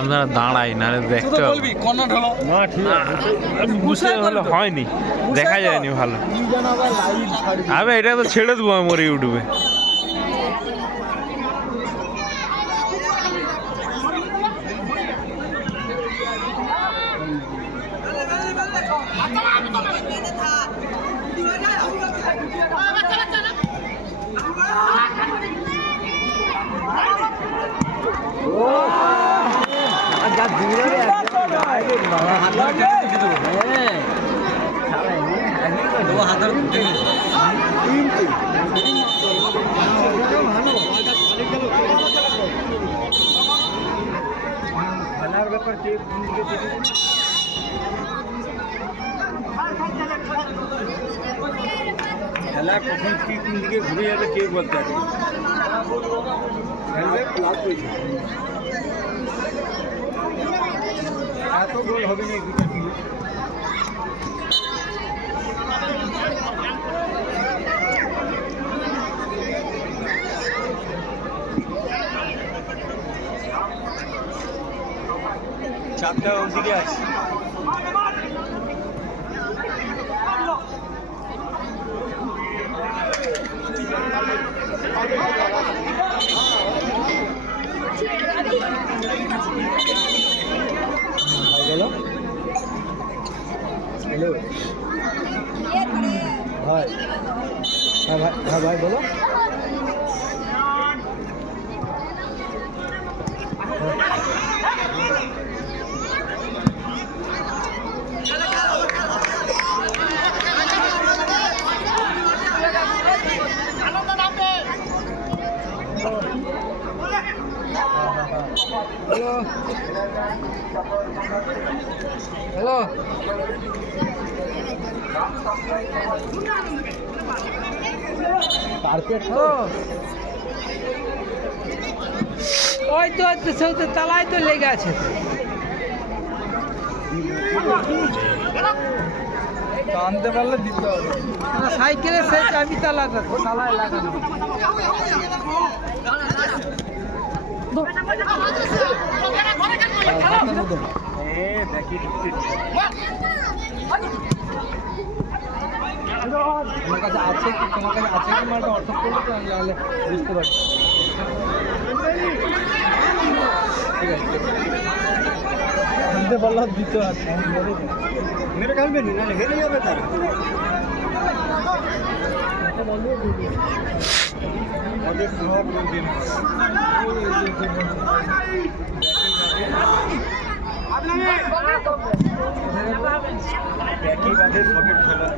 আমরা দাঁড়াই না দেখতে বুঝতে হলে হয়নি, দেখা যায়নি ভালো। আমি এটা তো ছেড়ে দেবো আমার ইউটিউবে। খেলার ব্যাপার কে খেলা কখন কি কোন দিকে ঘুরে যাবে কে বলতে পারবে। এত গোল হবে না দুটা টিমে। চাপটা ওদিকে আছে। হ্যালো হ্যালো ভাই, হ্যাঁ ভাই, হ্যাঁ ভাই বলো। হ্যালো ওই তো তালায় তো লেগে আছে। টানতে পারলে দিতে হবে। সাইকেলের সেই চাবি তালাটা তালায় লাগানো। তোমার কাছে আছে কি, তোমার কাছে আছে কি মালটা অর্থ করলে তো আমি তাহলে বুঝতে পারছি। ঠিক আছে, আনতে পারলে দিতে আছে। মেরে কালবে না, নাহলে হেরে যাবে তারা। ওদের সব দিন একই বাদে সবে খেলা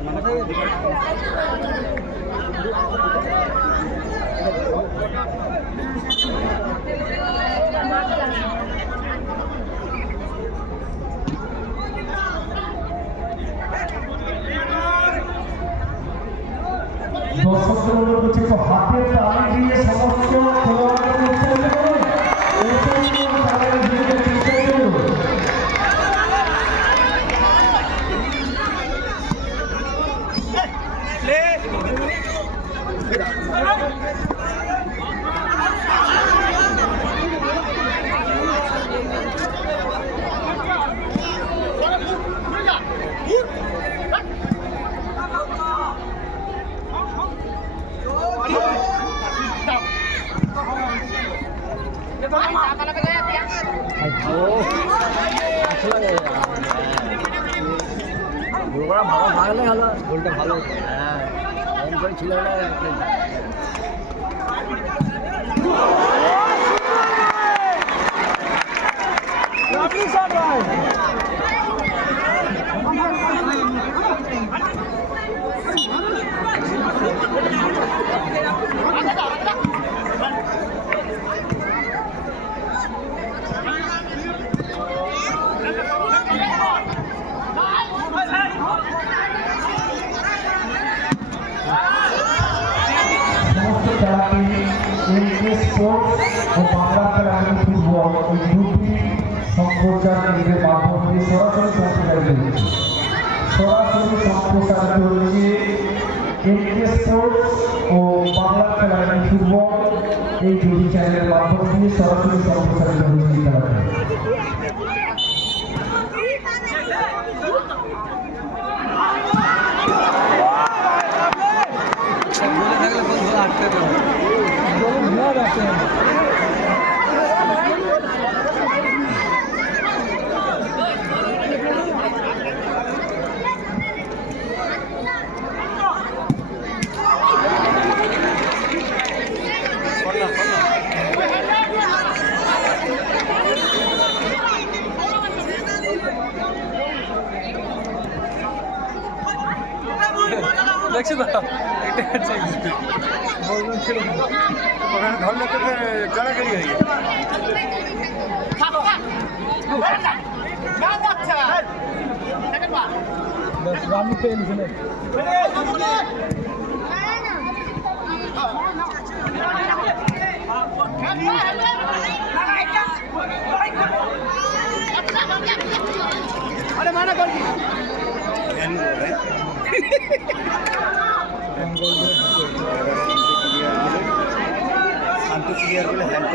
দর্শকদের অনুরোধ করছি একটু হাতের তালি দিয়ে সমস্ত খেলোয়াড়দের উৎসাহিত করুন। ভালো ভাগলে হলো, গোলটা ভালো। হ্যাঁ এমন করে ছিল না। স্পোর্টস ও বাংলা খেলা ফুটবল এই দুটি সম্প্রচার কেন্দ্রের মাধ্যম দিয়ে সরাসরি সম্প্রচারিত হচ্ছে। সরাসরি সম্প্রচারিত হচ্ছে এনকে স্পোর্টস ও বাংলা খেলার ফুটবল, এই দুটি চ্যানেলের মাধ্যম দিয়ে সরাসরি সম্প্রচারিত হচ্ছে এই খেলাটা। দেখছি তো এটা হচ্ছে বলবেন ছিল ওখানে ধরলে তো গাড়াগাড়ি হয়ে গেছে। আমি পেয়েছি আরে মানা করবি শান্ত ক্লিয়ার বলে হ্যান্ড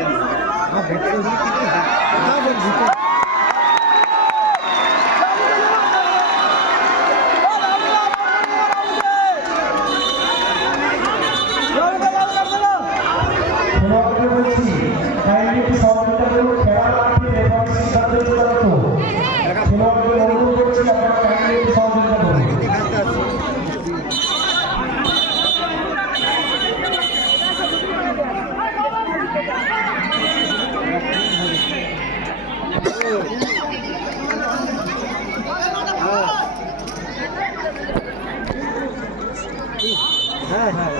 হ্যাঁ হ্যাঁ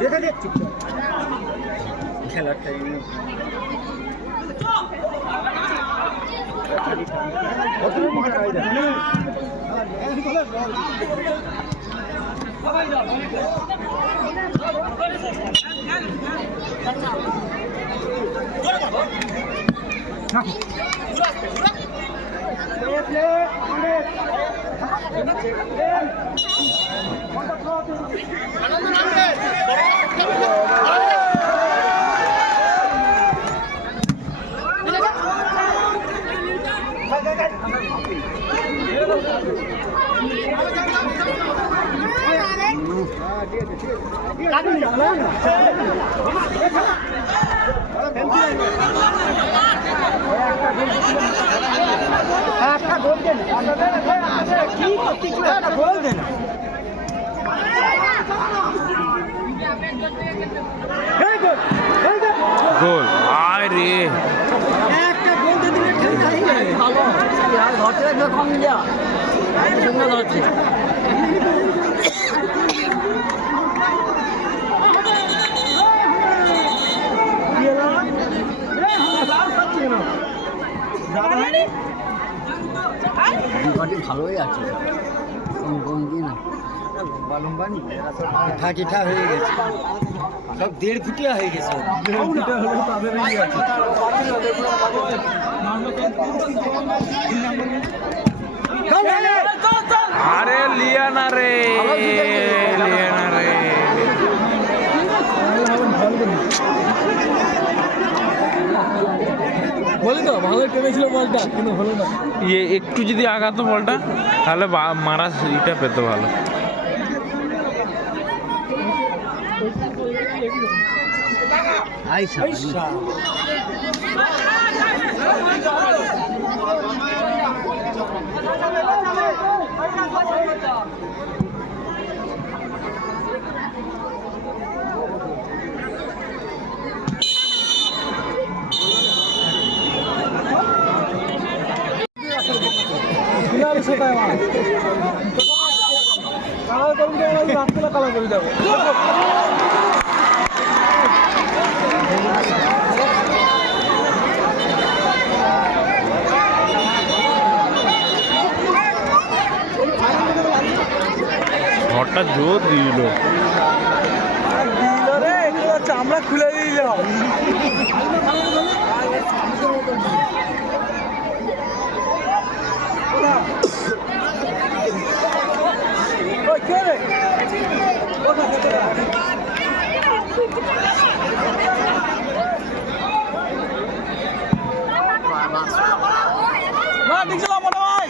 দেখা যাচ্ছে খেলার টাইমে একটা গোল দেন কি কিছু একটা গোল দেন গোল আরে একটা গোল দিয়ে দিলে খেলতে ভালো আর ধরতে কম যা সুন্দর ধরছে ভালোই আছে লম্বা টিঠা হয়ে গেছে সব 1.5 ফুটিয়া হয়ে গেছে 1.5 ফুটিয়া হলে তাদের আরে লিয়া না রে বলি তো ভালো টেনেছিল বলটা কিন্তু হলো না একটু যদি আঘাত বলটা তাহলে মারা ইটা পেতো ভালো। কালা করে যাবো ঘরটা জোর দিল রে চামড়া খুলে দিল না দেখছিল মনে হয়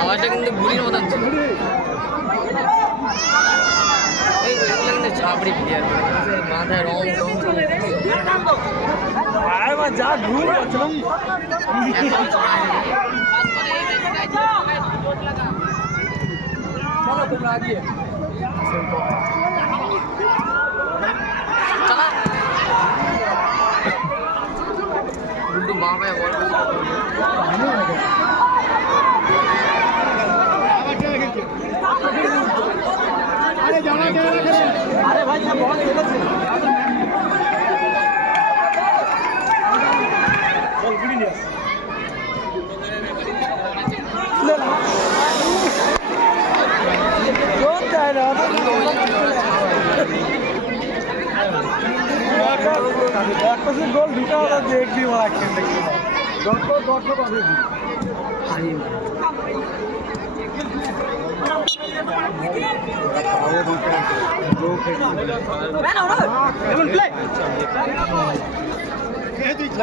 আওয়াজটা কিন্তু বুড়ির মতন ছিল এই এগুলো কিন্তু ছাপড়ি প্লেয়ার মাথায় রং যা ঘুম করছিলাম চলো তোমরা আগে গুড্ডু মা ভাই বল আরে ভাই না বল খেলেছে বল গুড়ি নিয়ে কোন যায় না একটা গোল দুটো ওরা দেখবি ওরা খেলতে দর্শক হবে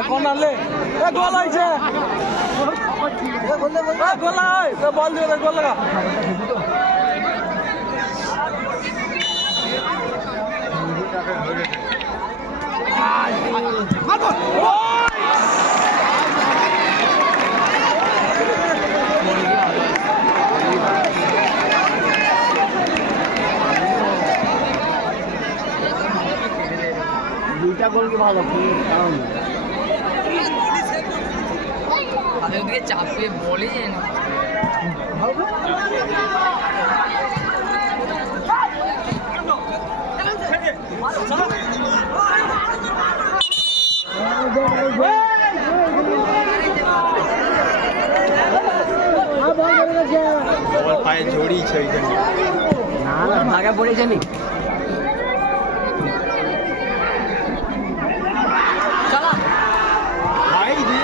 কোন আনলে গোল হয়েছে গোল হয় বল দিয়ে গোল লাগা দুইটা গোল কি ভালো তাদের দিকে চাপিয়ে বলে যায় না পায়ে জড়িয়েছে ওইখানে না ভাগা পড়েছে নি চলো ভাই রে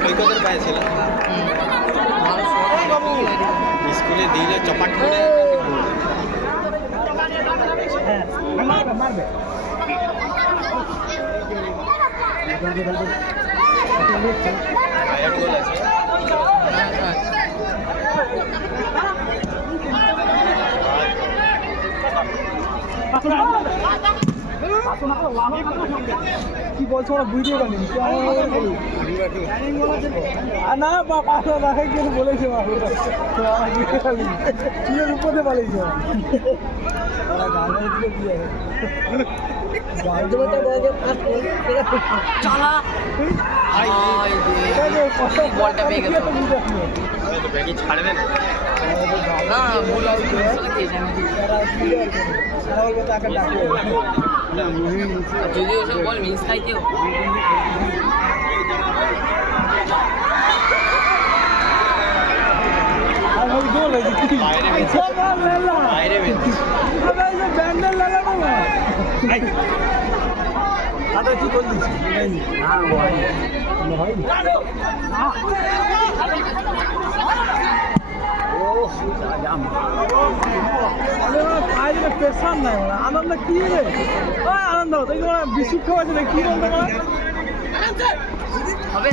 ওই কদের পায়ে ছিল স্কুলে দিলে চপাট করে মারবে আয়ার গোল আছে কি বলছো ওরা বুঝতে পারিনি না বাবা দেখে কিছু বলেছে চুলের উপরে পালিয়েছে চলা বলটা পেয়ে গেল ব্যাগি ছাড়বে না না ভুল যদি ওসব বল মিস খাইতেও বাইরে বেরিয়ে ব্যান্ডেল লাগাবো না দাদা কি বলছিস প্রেশার নাই আনন্দ কি রে আনন্দ বিশুদ্ধ খাওয়াছে না কি বলতে পারে হবে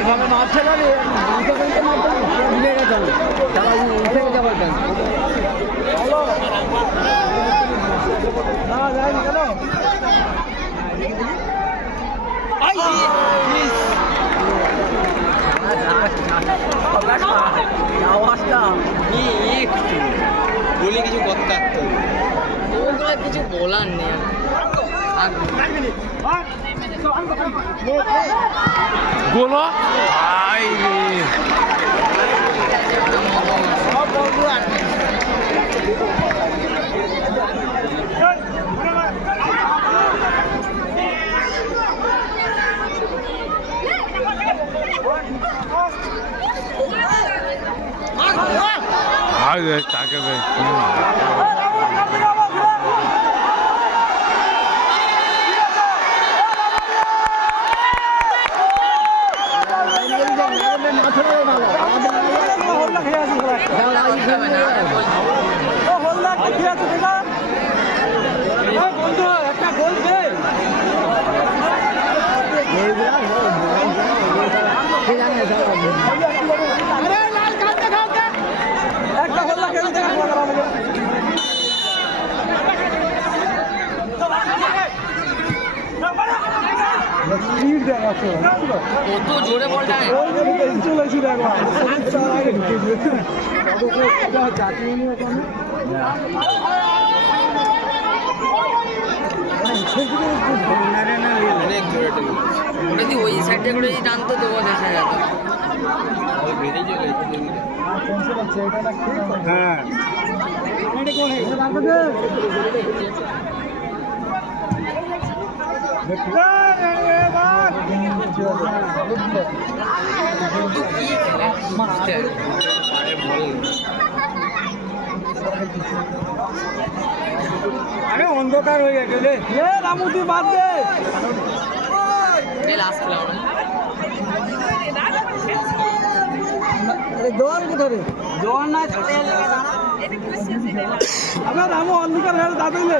এভাবে মারছে না রে ভুলে গেছে উঠে গেছে বলতেন না যায়নি কেন আওয়াজটা একটু বলে কিছু করতে পারতো ওগুলো কিছু বলার নেই গোল ভাই আগে তাকে ও হলদা ঠিক আছে দাদা এই বন্ধু একটা গোল দে আরে লাল কার্ড দেখাও একটা হলদা খেলে দেখা স্পিড দেখাচ্ছ কত জোরে বলটা চলেছি দেখো আগে ঢুকে জাতীয় নিয়ে ওখানে ওটা দিয়ে ওই সাইডে করে যদি টানতো তো দেখা যেত হ্যাঁ আরে অন্ধকার হয়ে গেছে রামু তুই বাদ দে লাস্ট খেলা দোয়ার কোথায় রে দোয়ার না ছাড়ে আবার রামু অন্ধকার হয়ে যাবে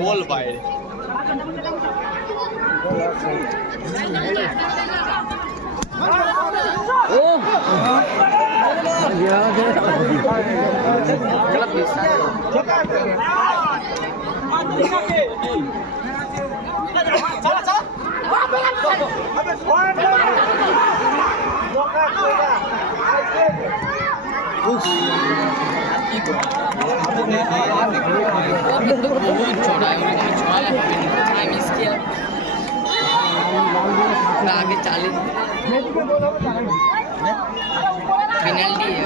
গোল বাইরে बहुत छोड़ा है उन्होंने छोड़ा टाइम इसके आगे 40 पेनल्टी है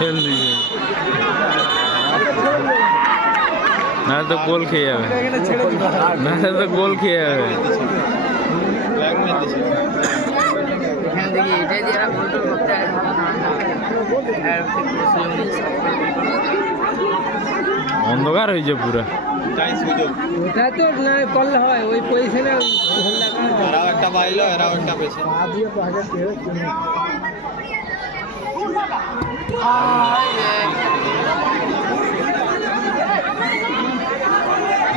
खेल दीजिए ना तो गोल खेয়ে যাবে না তো গোল খেয়ে যাবে এখানে দেখি এটাই দিয়ে গোল টোল করতে হয় অন্ধকার হয়েছে পুরো ওটা তো না করলে হয় ওই পজিশনে এরাও একটা বাইলো এরাও একটা পেছে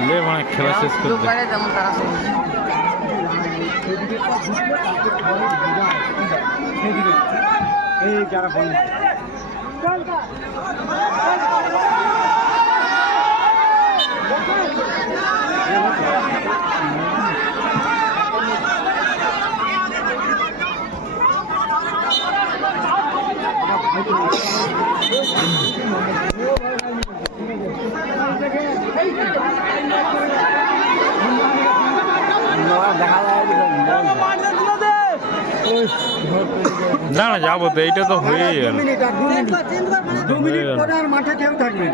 ले वहाँ खेला शेष कर दे পারে যেমন তারা এই যারা ফোন না না যাবো তো এইটা তো হয়েই গেল 2 মিনিট পরে আর মাঠে কেউ থাকবে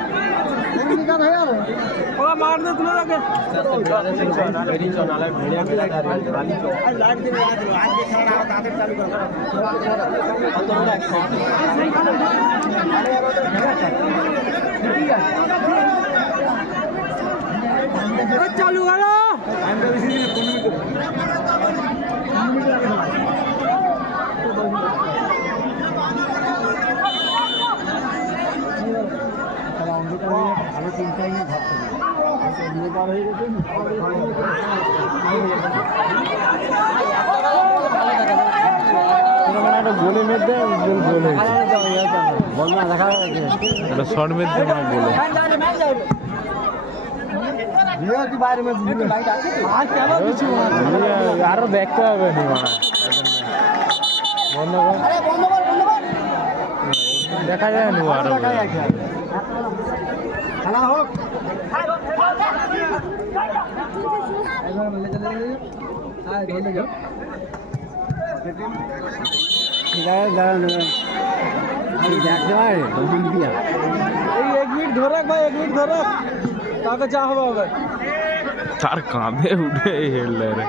ওরা মারতে তুলে রাখে চালু হলো ভালো চিন্তাই ভাবতে একটা গোলে মেরতে গোল হয়েছে বল না দেখা যাচ্ছে একটা শর্ট মেরতে মানে গোলে বাইরে में আরো দেখতে হবে নি মানে বন্ধ কর দেখা যায় নি আরো খেলা হোক ঠিক আছে দাঁড়ান দেখতে পারে এই 1 মিনিট ধরে ভাই 1 মিনিট ধরে কাকে যা হবে হবে তার কাঁধে উঠে হেললে রে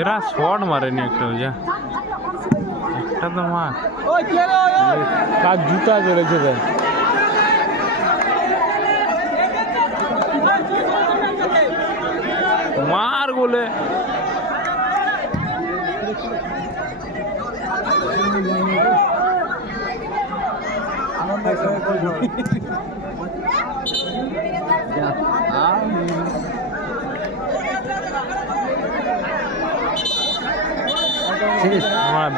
এরা শট মারেনি একটা যা একটা তো মার ওই কে রে ওই কার জুতা জ্বলেছে দেখ মার গোলে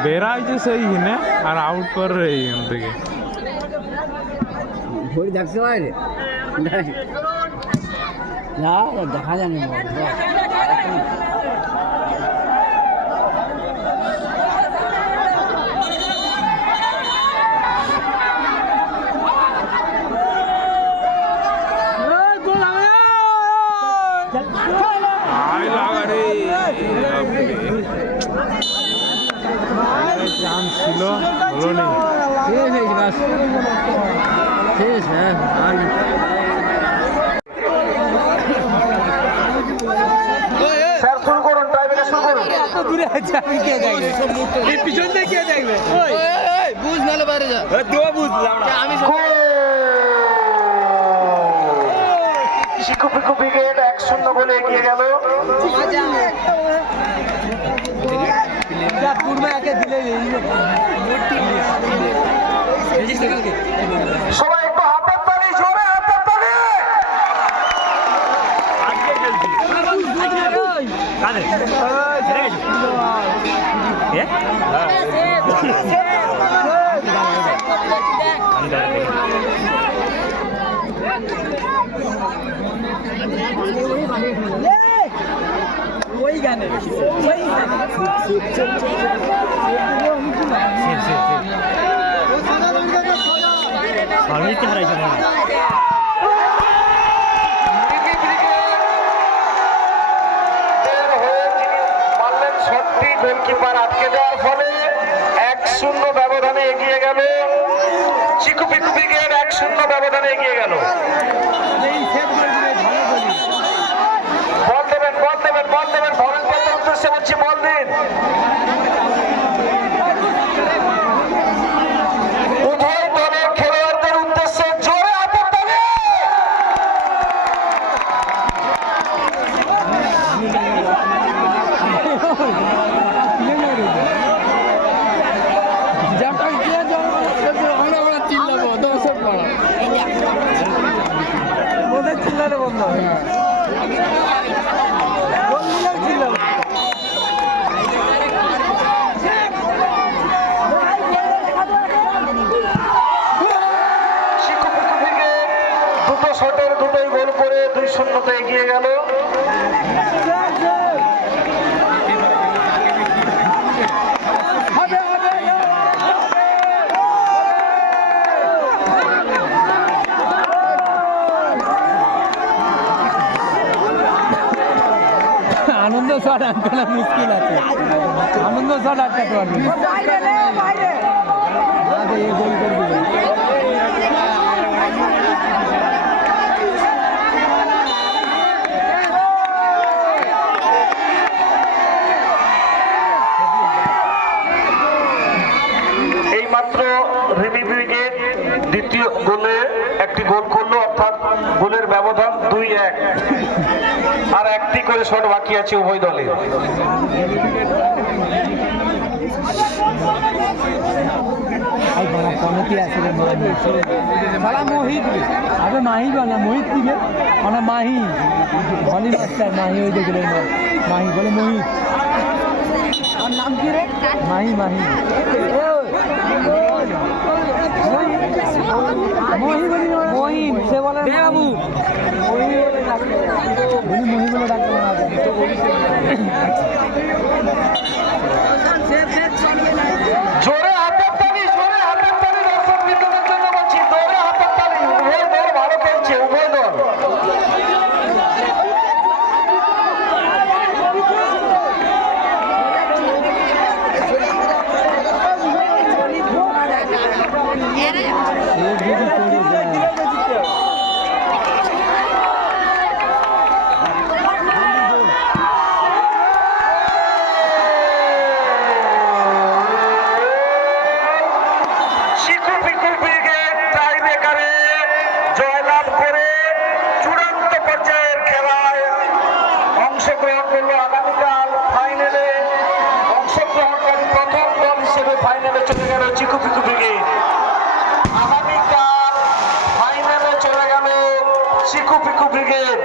বেড়াইছে সেই হিনে আর আউট করে এইখান থেকে ঘড়ি দেখতে পারে না দেখা জানি চান্স ছিল হলো নি শেষ হয়েছে বাস শেষ হ্যাঁ আর স্যার শুরু করুন টাইমে শুরু করুন দূরে আছে আমি কে দেখবে এই পিছন থেকে কে দেখবে ওই বুঝ নালে বাইরে যা দোয়া বুঝলাম না আমি শিকু পিকু ব্রিগেড 1-0 গোলে এগিয়ে গেল যা পূর্বে একে দিলে সবাই একটু হাতের তালি জোরে হাতের তালি ওই গানে আমি তো হারাইছি না গোলকিপার আটকে দেওয়ার ফলে 1-0 ব্যবধানে এগিয়ে গেল চিকু পিকু ব্রিগেড 1-0 ব্যবধানে এগিয়ে গেল বল দেবেন ভলেন্টিয়ারদের উদ্দেশ্যে বলছি বল দিন উভয় দলের খেলোয়াড়দের উদ্দেশ্যে জোরে হাতের তালি ওদের চিল্লারে বন্ধ দুটো শটের দুটোই গোল করে 2-0 এগিয়ে গেল আনন্দ শট আটকানো মুশকিল আছে আনন্দ শট আটকাতে পারবে এইমাত্র রিমি ব্রিগেড দ্বিতীয় গোলে একটি গোল করলো অর্থাৎ গোলের ব্যবধান 2-1 আর একটি করে শট বাকি আছে উভয় দলের মোহিত আবে মাহি বলা মোহিত দিবে মানে মাহি ভলি মাস্টার মাহি ওই দেখলে মাহি বলে মোহিত আর নাম কি রে? মাহি মাহি মহিম সে বলে বাবু মহি বলে ডাকতে জোরে হাতের তালি, জোরে হাতের তালি দর্শক বিন্দুদের জন্য বলছি, জোরে হাতের তালি। উভয় দল ভালো খেলছে, উভয় দল। শিখু পিকু ব্রিগেড টাই ব্রেকারে জয়লাভ করে চূড়ান্ত পর্যায়ের খেলায় অংশগ্রহণ করলো। আগামীকাল ফাইনালে অংশগ্রহণকারী প্রথম দল হিসেবে ফাইনালে চলে গেল চিকু পিকু ব্রিগেড। আগামীকাল ফাইনালে চলে গেল চিকু পিকু ব্রিগেড।